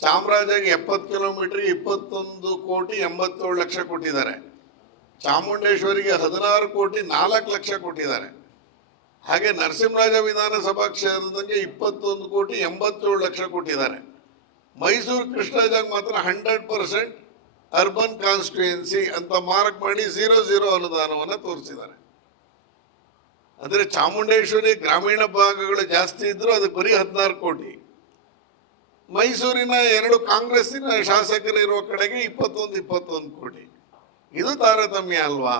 ಚಾಮರಾಜಗೆ ಎಪ್ಪತ್ತು ಕಿಲೋಮೀಟರ್, ಇಪ್ಪತ್ತೊಂದು ಕೋಟಿ ಎಂಬತ್ತೇಳು ಲಕ್ಷ ಕೊಟ್ಟಿದ್ದಾರೆ. ಚಾಮುಂಡೇಶ್ವರಿಗೆ ಹದಿನಾರು ಕೋಟಿ, ನಾಲ್ಕು ಲಕ್ಷ ಕೊಟ್ಟಿದ್ದಾರೆ. ಹಾಗೆ ನರಸಿಂಹರಾಜ ವಿಧಾನಸಭಾ ಕ್ಷೇತ್ರದಂಗೆ ಇಪ್ಪತ್ತೊಂದು ಕೋಟಿ, ಎಂಬತ್ತೇಳು ಲಕ್ಷ ಕೊಟ್ಟಿದ್ದಾರೆ. ಮೈಸೂರು ಕೃಷ್ಣರಾಜಾಗ ಮಾತ್ರ ಹಂಡ್ರೆಡ್ ಪರ್ಸೆಂಟ್ ಅರ್ಬನ್ ಕಾನ್ಸ್ಟಿಟ್ಯೂಯೆನ್ಸಿ ಅಂತ ಮಾರ್ಕ್ ಮಾಡಿ ಝೀರೋ ಝೀರೋ ಅನುದಾನವನ್ನು ತೋರಿಸಿದ್ದಾರೆ. ಅಂದರೆ ಚಾಮುಂಡೇಶ್ವರಿ ಗ್ರಾಮೀಣ ಭಾಗಗಳು ಜಾಸ್ತಿ ಇದ್ದರೂ ಅದಕ್ಕೆ ಬರೀ ಹದಿನಾರು ಕೋಟಿ. ಮೈಸೂರಿನ ಎರಡು ಕಾಂಗ್ರೆಸ್ಸಿನ ಶಾಸಕರು ಇರುವ ಕಡೆಗೆ ಇಪ್ಪತ್ತೊಂದು ಇಪ್ಪತ್ತೊಂದು ಕೋಟಿ. ಇದು ತಾರತಮ್ಯ ಅಲ್ವಾ?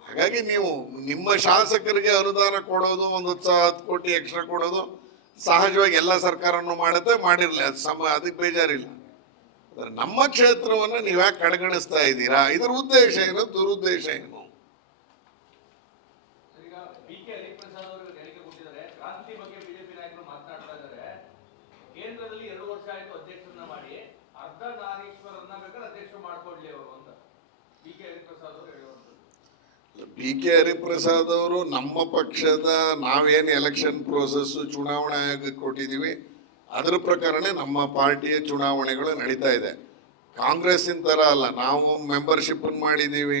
ಹಾಗಾಗಿ ನೀವು ನಿಮ್ಮ ಶಾಸಕರಿಗೆ ಅನುದಾನ ಕೊಡೋದು, ಒಂದು ಹತ್ತು ಕೋಟಿ ಎಕ್ಸ್ಟ್ರಾ ಕೊಡೋದು ಸಹಜವಾಗಿ ಎಲ್ಲ ಸರ್ಕಾರನೂ ಮಾಡುತ್ತೆ, ಮಾಡಿರಲಿ. ಅದು ಸಮ ಅದಕ್ಕೆ ಬೇಜಾರಿಲ್ಲ. ನಮ್ಮ ಕ್ಷೇತ್ರವನ್ನು ನೀವು ಯಾಕೆ ಕಡೆಗಣಿಸ್ತಾ ಇದ್ದೀರಾ? ಇದರ ಉದ್ದೇಶ ಏನು? ದುರುದ್ದೇಶ ಏನು ಈಗ ಬಿ ಕೆ ಹರಿಪ್ರಸಾದ್ ಅವರು ಹೇಳಿಕೆ ಕೊಟ್ಟಿದ್ದಾರೆ ಕ್ರಾಂತಿ ಬಗ್ಗೆ ಬಿಜೆಪಿ ನಾಯಕರು ಮಾತನಾಡ್ತಾ ಇದ್ದಾರೆ ಕೇಂದ್ರದಲ್ಲಿ ಎರಡು ವರ್ಷ ಆಯ್ತು ಅಧ್ಯಕ್ಷರನ್ನ ಮಾಡಿ, ಅರ್ಧ ನಾರೀಶ್ವರನ್ನ ಬೇಕಾದ್ರೆ ಅಧ್ಯಕ್ಷರು ಮಾಡ್ಕೊಡ್ಲಿ ಅವರು ಅಂತ. ಬಿ ಕೆ ಹರಿಪ್ರಸಾದ್ ಅವರು ಹೇಳುವಂಥದ್ದು. ಬಿ ಕೆ ಹರಿಪ್ರಸಾದ್ ಅವರು ನಮ್ಮ ಪಕ್ಷದ ನಾವೇನು ಎಲೆಕ್ಷನ್ ಪ್ರೋಸೆಸ್ ಚುನಾವಣೆ ಆಯೋಗಕ್ಕೆ ಕೊಟ್ಟಿದ್ದೀವಿ, ಅದರ ಪ್ರಕಾರನೇ ನಮ್ಮ ಪಾರ್ಟಿಯ ಚುನಾವಣೆಗಳು ನಡೀತಾ ಇದೆ. ಕಾಂಗ್ರೆಸ್ಸಿನ ಥರ ಅಲ್ಲ, ನಾವು ಮೆಂಬರ್ಶಿಪ್ಪನ್ನು ಮಾಡಿದ್ದೀವಿ.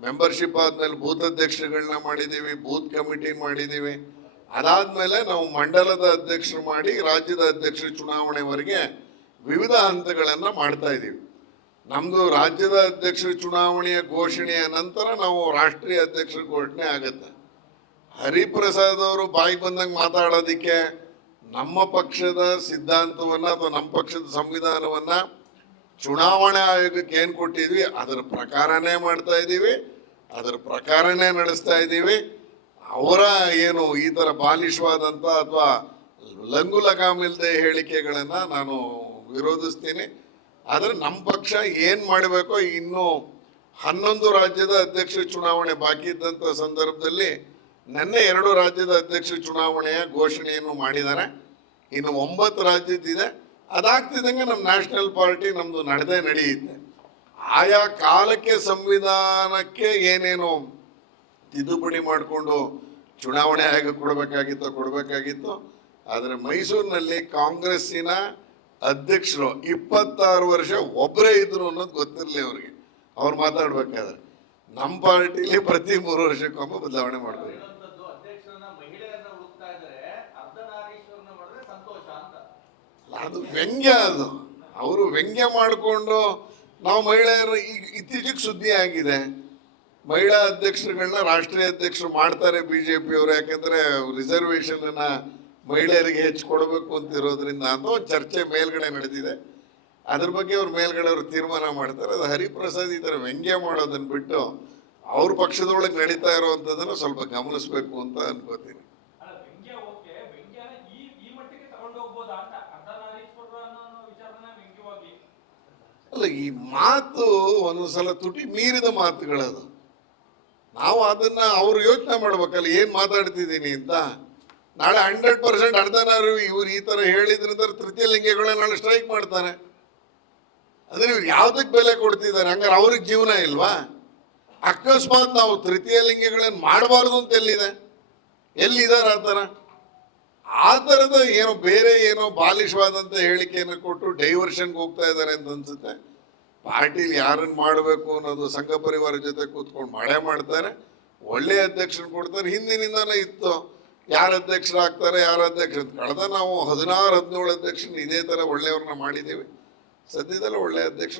ಮೆಂಬರ್ಶಿಪ್ ಆದಮೇಲೆ ಬೂತ್ ಅಧ್ಯಕ್ಷರುಗಳನ್ನ ಮಾಡಿದ್ದೀವಿ, ಬೂತ್ ಕಮಿಟಿ ಮಾಡಿದ್ದೀವಿ. ಅದಾದಮೇಲೆ ನಾವು ಮಂಡಲದ ಅಧ್ಯಕ್ಷರು ಮಾಡಿ ರಾಜ್ಯದ ಅಧ್ಯಕ್ಷರ ಚುನಾವಣೆವರೆಗೆ ವಿವಿಧ ಹಂತಗಳನ್ನು ಮಾಡ್ತಾ ಇದ್ದೀವಿ ನಮ್ಮದು ರಾಜ್ಯದ ಅಧ್ಯಕ್ಷರ ಚುನಾವಣೆಯ ಘೋಷಣೆಯ ನಂತರ ನಾವು ರಾಷ್ಟ್ರೀಯ ಅಧ್ಯಕ್ಷರ ಘೋಷಣೆ ಆಗತ್ತೆ. ಹರಿಪ್ರಸಾದ್ ಅವರು ಬಾಯಿ ಬಂದಂಗೆ ಮಾತಾಡೋದಕ್ಕೆ ನಮ್ಮ ಪಕ್ಷದ ಸಿದ್ಧಾಂತವನ್ನ ಅಥವಾ ನಮ್ಮ ಪಕ್ಷದ ಸಂವಿಧಾನವನ್ನ ಚುನಾವಣಾ ಆಯೋಗಕ್ಕೆ ಏನು ಕೊಟ್ಟಿದ್ವಿ? ಅದರ ಪ್ರಕಾರನೇ ಮಾಡ್ತಾ ಇದ್ದೀವಿ ಅದರ ಪ್ರಕಾರನೇ ನಡೆಸ್ತಾ ಇದ್ದೀವಿ ಅವರ ಏನು ಈ ಥರ ಬಾಲಿಶವಾದಂಥ ಅಥವಾ ಲಂಗು ಲಗಾಮಿಲ್ದೆ ಹೇಳಿಕೆಗಳನ್ನು ನಾನು ವಿರೋಧಿಸ್ತೀನಿ. ಆದರೆ ನಮ್ಮ ಪಕ್ಷ ಏನು ಮಾಡಬೇಕೋ ಇನ್ನೂ ಹನ್ನೊಂದು ರಾಜ್ಯದ ಅಧ್ಯಕ್ಷ ಚುನಾವಣೆ ಬಾಕಿ ಇದ್ದಂಥ ಸಂದರ್ಭದಲ್ಲಿ ನಿನ್ನೆ ಎರಡು ರಾಜ್ಯದ ಅಧ್ಯಕ್ಷ ಚುನಾವಣೆಯ ಘೋಷಣೆಯನ್ನು ಮಾಡಿದ್ದಾರೆ. ಇನ್ನು ಒಂಬತ್ತು ರಾಜ್ಯದಿದೆ ಅದಾಗ್ತಿದ್ದಂಗೆ ನಮ್ಮ ನ್ಯಾಷನಲ್ ಪಾರ್ಟಿ ನಮ್ಮದು ನಡೆದೇ ನಡೆಯುತ್ತೆ. ಆಯಾ ಕಾಲಕ್ಕೆ ಸಂವಿಧಾನಕ್ಕೆ ಏನೇನು ತಿದ್ದುಪಡಿ ಮಾಡಿಕೊಂಡು ಚುನಾವಣೆ ಹೇಗೆ ಕೊಡಬೇಕಾಗಿತ್ತು ಕೊಡಬೇಕಾಗಿತ್ತು. ಆದರೆ ಮೈಸೂರಿನಲ್ಲಿ ಕಾಂಗ್ರೆಸ್ಸಿನ ಅಧ್ಯಕ್ಷರು ಇಪ್ಪತ್ತಾರು ವರ್ಷ ಒಬ್ಬರೇ ಇದ್ರು ಅನ್ನೋದು ಗೊತ್ತಿರಲಿ ಅವ್ರಿಗೆ. ಅವ್ರು ಮಾತಾಡ್ಬೇಕಾದ್ರೆ. ನಮ್ಮ ಪಾರ್ಟಿಲಿ ಪ್ರತಿ ಮೂರು ವರ್ಷಕ್ಕೊಮ್ಮೆ ಬದಲಾವಣೆ ಮಾಡಬೇಕು. ಅದು ವ್ಯಂಗ್ಯ ಅದು. ಅವರು ವ್ಯಂಗ್ಯ ಮಾಡಿಕೊಂಡು ನಾವು ಮಹಿಳೆಯರು ಈಗ ಇತ್ತೀಚೆಗೆ ಸುದ್ದಿ ಆಗಿದೆ. ಮಹಿಳಾ ಅಧ್ಯಕ್ಷರುಗಳನ್ನ ರಾಷ್ಟ್ರೀಯ ಅಧ್ಯಕ್ಷರು ಮಾಡ್ತಾರೆ ಬಿ ಜೆ ಪಿಯವರು ಯಾಕಂದ್ರೆ ರಿಸರ್ವೇಷನ್ ಅನ್ನ ಮಹಿಳೆಯರಿಗೆ ಹೆಚ್ಚು ಕೊಡಬೇಕು ಅಂತಿರೋದ್ರಿಂದ ಅಂತ ಒಂದು ಚರ್ಚೆ ಮೇಲ್ಗಡೆ ನಡೆದಿದೆ. ಅದ್ರ ಬಗ್ಗೆ ಅವ್ರ ಮೇಲ್ಗಡೆ ಅವರು ತೀರ್ಮಾನ ಮಾಡ್ತಾರೆ. ಅದು ಹರಿಪ್ರಸಾದ್ ಈ ಥರ ವ್ಯಂಗ್ಯ ಮಾಡೋದನ್ನ ಬಿಟ್ಟು ಅವ್ರ ಪಕ್ಷದೊಳಗೆ ನಡೀತಾ ಇರೋವಂಥದ್ದನ್ನು ಸ್ವಲ್ಪ ಗಮನಿಸ್ಬೇಕು ಅಂತ ಅನ್ಕೋತೀನಿ. ಅಲ್ಲ ಈ ಮಾತು ಒಂದೊಂದ್ಸಲ ತುಟಿ ಮೀರಿದ ಮಾತುಗಳದು. ನಾವು ಅದನ್ನ ಅವ್ರು ಯೋಚನೆ ಮಾಡ್ಬೇಕಲ್ಲ, ಏನ್ ಮಾತಾಡ್ತಿದ್ದೀನಿ ಅಂತ. ನಾಳೆ ಹಂಡ್ರೆಡ್ ಪರ್ಸೆಂಟ್ ಅರ್ಧನಾರು ಇವ್ರು ಈ ತರ ಹೇಳಿದ್ರಿಂದ ತೃತೀಯ ಲಿಂಗಿಗಳೇ ನಾಳೆ ಸ್ಟ್ರೈಕ್ ಮಾಡ್ತಾರೆ. ಅಂದ್ರೆ ಇವ್ರು ಯಾವ್ದಕ್ಕೆ ಬೆಲೆ ಕೊಡ್ತಿದ್ದಾರೆ? ಹಂಗಾರೆ ಅವ್ರಿಗೆ ಜೀವನ ಇಲ್ವಾ? ಅಕಸ್ಮಾತ್ ನಾವು ತೃತೀಯ ಲಿಂಗಿಗಳನ್ನ ಮಾಡಬಾರ್ದು ಅಂತ ಎಲ್ಲಿದೆ? ಎಲ್ಲಿದ್ದಾರೆ ಆ ಥರ? ಆ ಥರದ ಏನೋ ಬೇರೆ ಏನೋ ಬಾಲಿಶವಾದಂಥ ಹೇಳಿಕೆಯನ್ನು ಕೊಟ್ಟು ಡೈವರ್ಷನ್ಗೆ ಹೋಗ್ತಾ ಇದ್ದಾರೆ ಅಂತ ಅನ್ಸುತ್ತೆ. ಪಾರ್ಟಿಲಿ ಯಾರನ್ನು ಮಾಡಬೇಕು ಅನ್ನೋದು ಸಂಘ ಪರಿವಾರ ಜೊತೆ ಕೂತ್ಕೊಂಡು ಮಾಡೇ ಮಾಡ್ತಾರೆ. ಒಳ್ಳೆ ಅಧ್ಯಕ್ಷರು ಕೊಡ್ತಾರೆ, ಹಿಂದಿನಿಂದಾನೇ ಇತ್ತು. ಯಾರು ಅಧ್ಯಕ್ಷರಾಗ್ತಾರೆ, ಯಾರು ಅಧ್ಯಕ್ಷರು ಕಳೆದ ನಾವು ಹದಿನಾರು, ಹದಿನೇಳು ಅಧ್ಯಕ್ಷರು ಇದೇ ಥರ ಒಳ್ಳೆಯವ್ರನ್ನ ಮಾಡಿದ್ದೀವಿ. ಸದ್ಯದಲ್ಲೇ ಒಳ್ಳೆ ಅಧ್ಯಕ್ಷರು